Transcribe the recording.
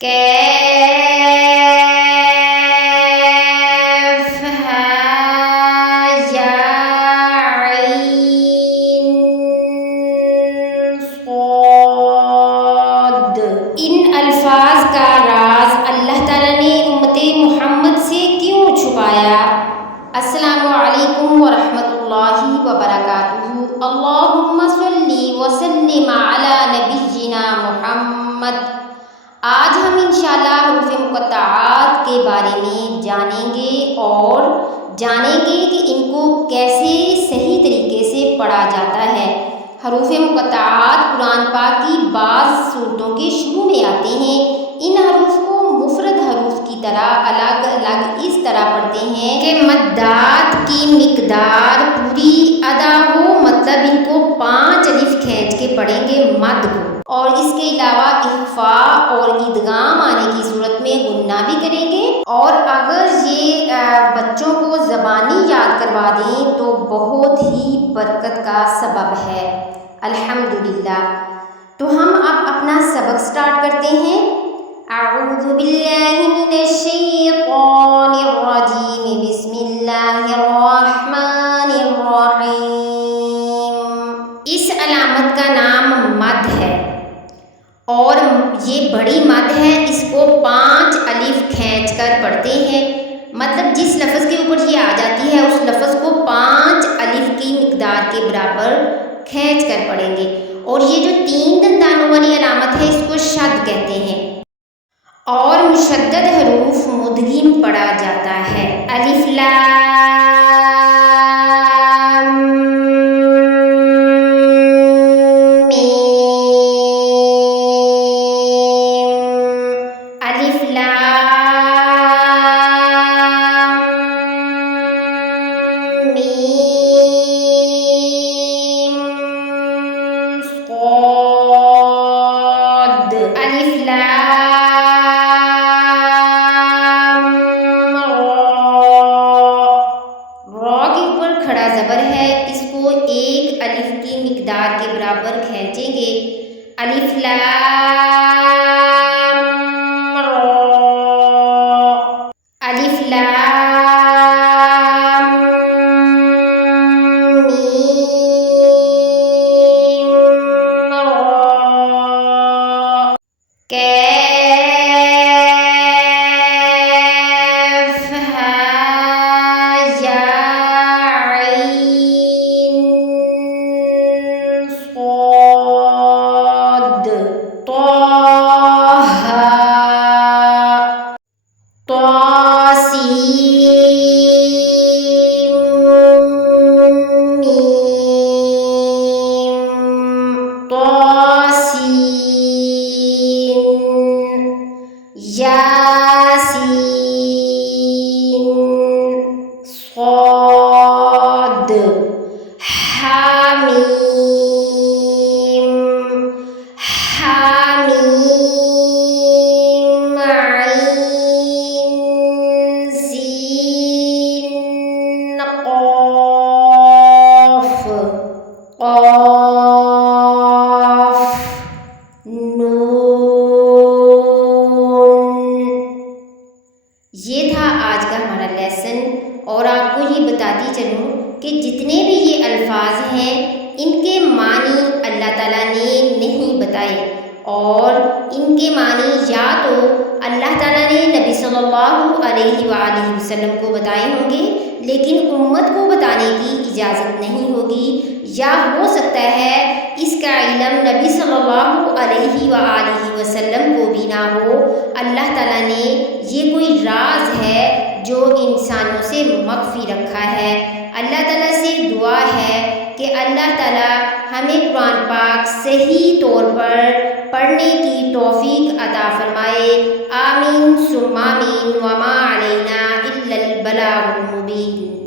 كاف ها يا عين صاد. ان الفاظ کا راز اللہ تعالیٰ نے امت محمد سے کیوں چھپایا؟ السلام علیکم ورحمۃ اللہ وبرکاتہ. اللہم صلی وسلم علی نبینا محمد. آج ہم انشاءاللہ حروف مقطعات کے بارے میں جانیں گے اور جانیں گے کہ ان کو کیسے صحیح طریقے سے پڑھا جاتا ہے. حروف مقطعات قرآن پاک کی بعض صورتوں کے شروع میں آتے ہیں. ان حروف کو مفرد حروف کی طرح الگ الگ اس طرح پڑھتے ہیں کہ مدات کی مقدار پوری ادا ہو، مطلب ان کو 5 الف کھینچ کے پڑھیں گے مد کو، اور اس کے علاوہ اخفاء اور ادغام آنے کی صورت میں غنہ بھی کریں گے. اور اگر یہ بچوں کو زبانی یاد کروا دیں تو بہت ہی برکت کا سبب ہے. الحمدللہ. تو ہم اب اپنا سبق سٹارٹ کرتے ہیں. اعوذ باللہ من الشیطان الرجیم. بسم اللہ الرحمن الرحیم. اس علامت کا نام مد ہے اور یہ بڑی مد ہے. اس کو 5 الف کھینچ کر پڑھتے ہیں. مطلب جس لفظ کے اوپر یہ آ جاتی ہے اس لفظ کو 5 الف کی مقدار کے برابر کھینچ کر پڑھیں گے. اور یہ جو 3 دندانوں والی علامت ہے اس کو شد کہتے ہیں. اور مشدد حروف مدغم پڑھا جاتا ہے. الف لام میم. الف لام میم صاد. الف لام را کے اوپر کھڑا زبر ہے، اس کو 1 الف کی مقدار کے برابر کھینچیں گے. الف لام را. الف لام میم را. کاف ها یا عین صاد. طه طاسیم میم طاسین. یاسین صاد. حامیم حامیم عین سین قاف. قاف نون. یہ تھا آج کا ہمارا لیسن. اور آپ کو یہ بتاتی چلوں کہ جتنے بھی یہ الفاظ ہیں ان کے معنی اللہ تعالیٰ نے نہیں بتائے، اور ان کے معنی یا تو اللہ تعالیٰ نے نبی صلی اللہ علیہ وآلہ وسلم کو بتائے ہوں گے لیکن امت کو بتانے کی اجازت نہیں ہوگی، یا ہو سکتا ہے اس کا علم نبی صلی اللہ علیہ وآلہ وسلم کو بھی نہ ہو. اللہ تعالیٰ نے یہ کوئی راز ہے جو انسانوں سے مخفی رکھا ہے. اللہ تعالیٰ سے دعا ہے کہ اللہ تعالیٰ ہمیں قرآن پاک صحیح طور پر پڑھنے کی توفیق عطا فرمائے. آمین ثم آمین. وما علینا الا البلاغ المبین.